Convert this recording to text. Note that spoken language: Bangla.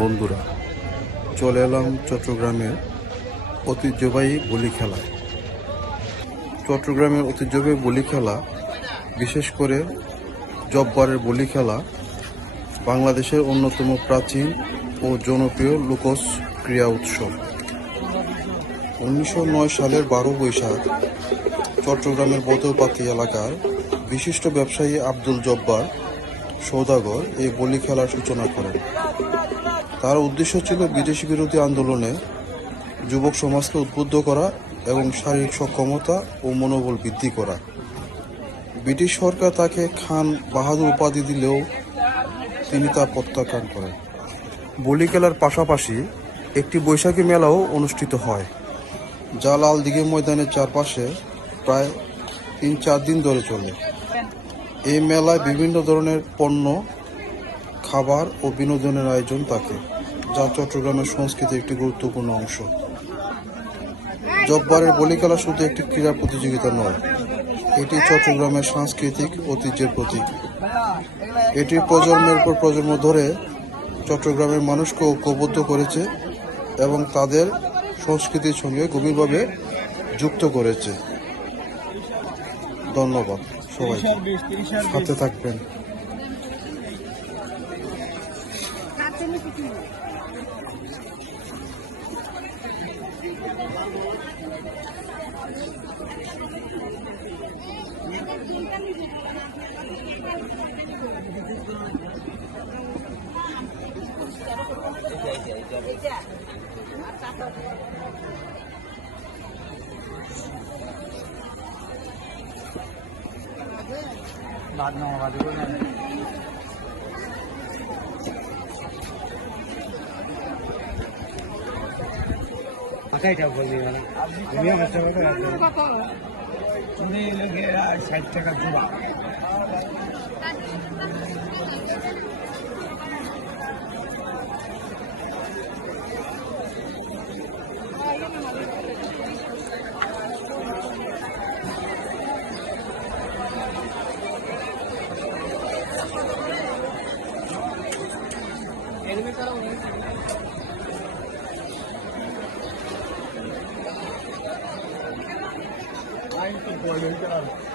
বন্ধুরা, চলে এলাম চট্টগ্রামের ঐতিহ্যবাহী বলি খেলায়। চট্টগ্রামের ঐতিহ্যবাহী বলি খেলা, বিশেষ করে জব্বারের বলি খেলা, বাংলাদেশের অন্যতম প্রাচীন ও জনপ্রিয় লোকজ ক্রীড়া উৎসব। 1909 সালের 12 বৈশাখ চট্টগ্রামের বদরপাতি এলাকার বিশিষ্ট ব্যবসায়ী আব্দুল জব্বার সওদাগর এই বলি খেলার সূচনা করেন। তার উদ্দেশ্য ছিল বিদেশি বিরোধী আন্দোলনে যুবক সমাজকে উদ্বুদ্ধ করা এবং শারীরিক সক্ষমতা ও মনোবল বৃদ্ধি করা। ব্রিটিশ সরকার তাকে খান বাহাদুর উপাধি দিলেও তিনি তা প্রত্যাখ্যান করেন। বলি খেলার পাশাপাশি একটি বৈশাখী মেলাও অনুষ্ঠিত হয়, যা লাল দিঘি ময়দানের চারপাশে প্রায় 3-4 দিন ধরে চলে। এই মেলায় বিভিন্ন ধরনের পণ্য, খাবার ও বিনোদনের আয়োজন থাকে, যা চট্টগ্রামের সংস্কৃতির একটি গুরুত্বপূর্ণ অংশ। জব্বারের বলি খেলা শুধু একটি ক্রীড়া প্রতিযোগিতা নয়, এটি চট্টগ্রামের সাংস্কৃতিক ঐতিহ্যের প্রতীক। এটি প্রজন্মের পর প্রজন্ম ধরে চট্টগ্রামের মানুষকে ঐক্যবদ্ধ করেছে এবং তাদের সংস্কৃতির সঙ্গে গভীরভাবে যুক্ত করেছে। ধন্যবাদ সবাইকে, সাথে থাকবেন। बाद में होगा देखो ना पता ही था बोलने वाला दुनिया में सब होता है चुने लगे 60 টাকা জোড়া I